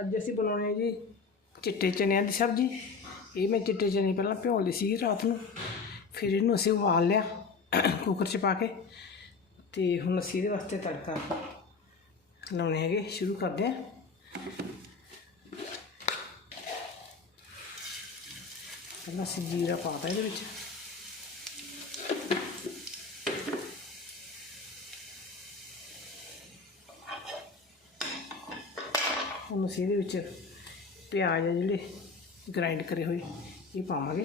ਅੱਜ ਅਸੀਂ ਬਣਾਉਣੇ ਜੀ ਚਿੱਟੇ ਚਨਿਆਂ ਦੀ ਸਬਜ਼ੀ ਇਹ ਮੈਂ ਚਿੱਟੇ ਚਨੇ ਪਹਿਲਾਂ ਭਿਓਂ ਲਈ ਸੀ ਰਾਤ ਨੂੰ ਫਿਰ ਇਹਨੂੰ ਅਸੀਂ ਉਬਾਲ ਲਿਆ ਕੁੱਕਰ 'ਚ ਪਾ ਕੇ ਤੇ ਹੁਣ ਅਸੀਂ ਇਹਦੇ ਵਾਸਤੇ ਤੜਕਾ ਲਾਉਣੇ ਹੈਗੇ ਸ਼ੁਰੂ ਕਰਦੇ ਆ ਪਹਿਲਾਂ ਅਸੀਂ ਜੀਰਾ ਪਾਤਾ ਇਹਦੇ ਵਿੱਚ ਹੁਣ ਅਸੀਂ ਇਹਦੇ ਵਿੱਚ ਪਿਆਜ਼ ਜਿਹੜੇ ਗ੍ਰਾਇੰਡ ਕਰੇ ਹੋਏ ਇਹ ਪਾਵਾਂਗੇ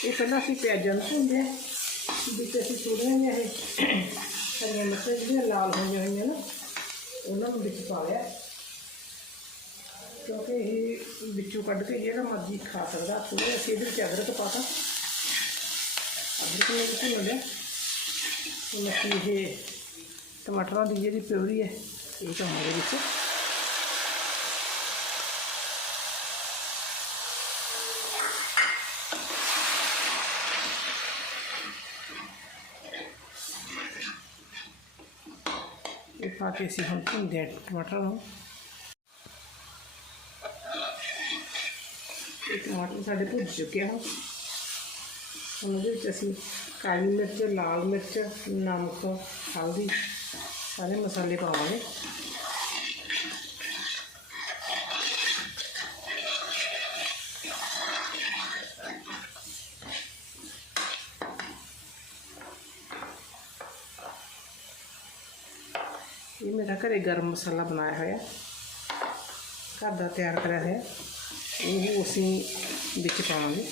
Esta nasi piacciono sempre, dite si sulle e andiamo a servire l'album, no? E non mi ci pare, eh? क्योंकि ये बिचू क्ड के जो मर्जी खा सकता थोड़ा जहाँ सीधे अदरक पाता अदरक में भुन लिया बाकी ये टमाटर की जी प्योरी है तो ये चाहिए बिच पा के हम भुन दिया टमाटर में टमाटर साढ़े भुज चुके हैं हम असी काली मिर्च लाल मिर्च नमक हल्दी सारे मसाले पावे ये मेरा घर गर्म मसाला बनाया हुआ घर का तैयार कराया हुआ ਉਹ ਅਸੀਂ ਵਿੱਚ ਪਾਵਾਂਗੇ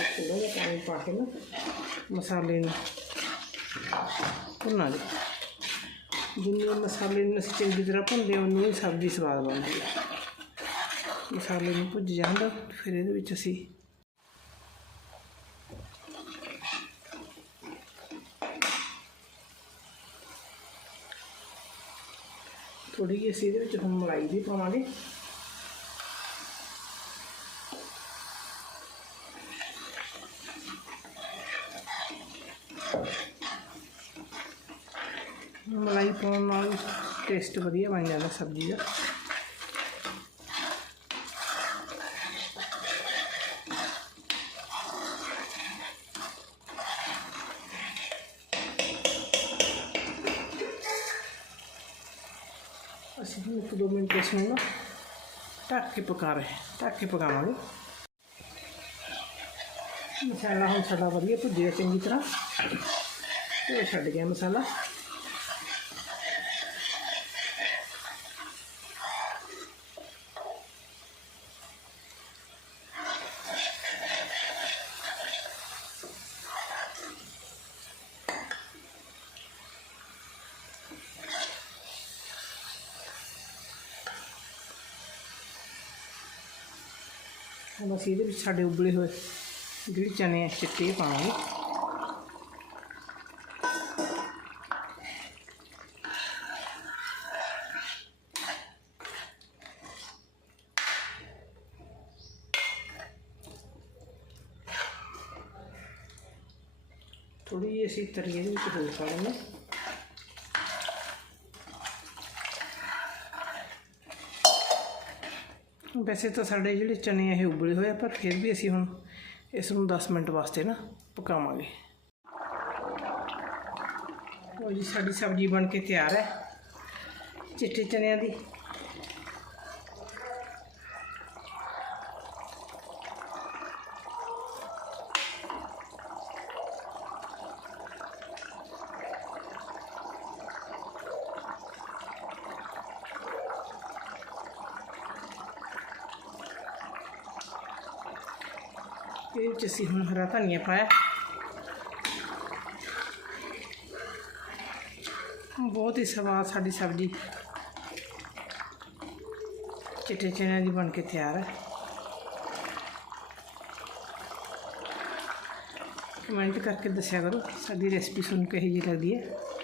ਥੋੜਾ ਜਿਹਾ ਪਾਣੀ ਪਾ ਕੇ ਨਾ ਮਸਾਲੇ ਨੂੰ ਭੁੰਨਾ ਦੇ ਜਿੰਨੇ ਮਸਾਲੇ ਨੂੰ ਅਸੀਂ ਚੰਗੀ ਤਰ੍ਹਾਂ ਭੁੰਨਦੇ ਉਹਨੂੰ ਹੀ ਸਬਜ਼ੀ ਸਵਾਦ ਬਣਦੀ ਹੈ ਮਸਾਲੇ ਨੂੰ ਭੁੱਜ ਜਾਂਦਾ ਫਿਰ ਇਹਦੇ ਵਿੱਚ ਅਸੀਂ ਥੋੜੀ ਜਿਹੀ ਅਸੀਂ ਇਹਦੇ ਵਿੱਚ ਹੁਣ ਮਲਾਈ ਵੀ ਪਾਵਾਂਗੇ ਮਲਾਈ ਪਾਉਣ ਨਾਲ ਟੇਸਟ ਵਧੀਆ ਬਣ ਜਾਂਦਾ ਸਬਜ਼ੀ ਦਾ ਅਸੀਂ ਵੀ ਇੱਕ ਦੋ ਮਿੰਟ ਇਸ ਨੂੰ ਨਾ ਢੱਕ ਕੇ ਪਕਾ ਰਹੇ ਢੱਕ ਕੇ ਪਕਾਵਾਂਗੇ મસાલો ઓસરી દે સાડે ઉબળે ہوئے ਜਿਹੜੇ ਚਨੇ ਚਿੱਟੇ ਪਾਵਾਂਗੇ ਥੋੜੀ ਜਿਹੀ ਅਸੀਂ ਤਰੀ ਦੇ ਵਿੱਚ ਹੋਰ ਪਾ ਲੈਂਦੇ ਵੈਸੇ ਤਾਂ ਸਾਡੇ ਜਿਹੜੇ ਚਨੇ ਇਹ ਉਬਲੇ ਹੋਏ ਆ ਪਰ ਫਿਰ ਵੀ ਅਸੀਂ ਹੁਣ ਇਸ ਨੂੰ 10 ਮਿੰਟ ਵਾਸਤੇ ਨਾ ਪਕਾਵਾਂਗੇ ਉਹ ਜੀ ਸਾਡੀ ਸਬਜ਼ੀ ਬਣ ਕੇ ਤਿਆਰ ਹੈ ਚਿੱਟੇ ਚਨਿਆਂ ਦੀ हरा ಸಿಹಿ ಹರತ पाया बहुत ही स्वाद साड़ी सब्जी चिट्टे चने की बन के तैयार है कमेंट करके दसाया करो साड़ी रेसिपी सुन के ही लगती है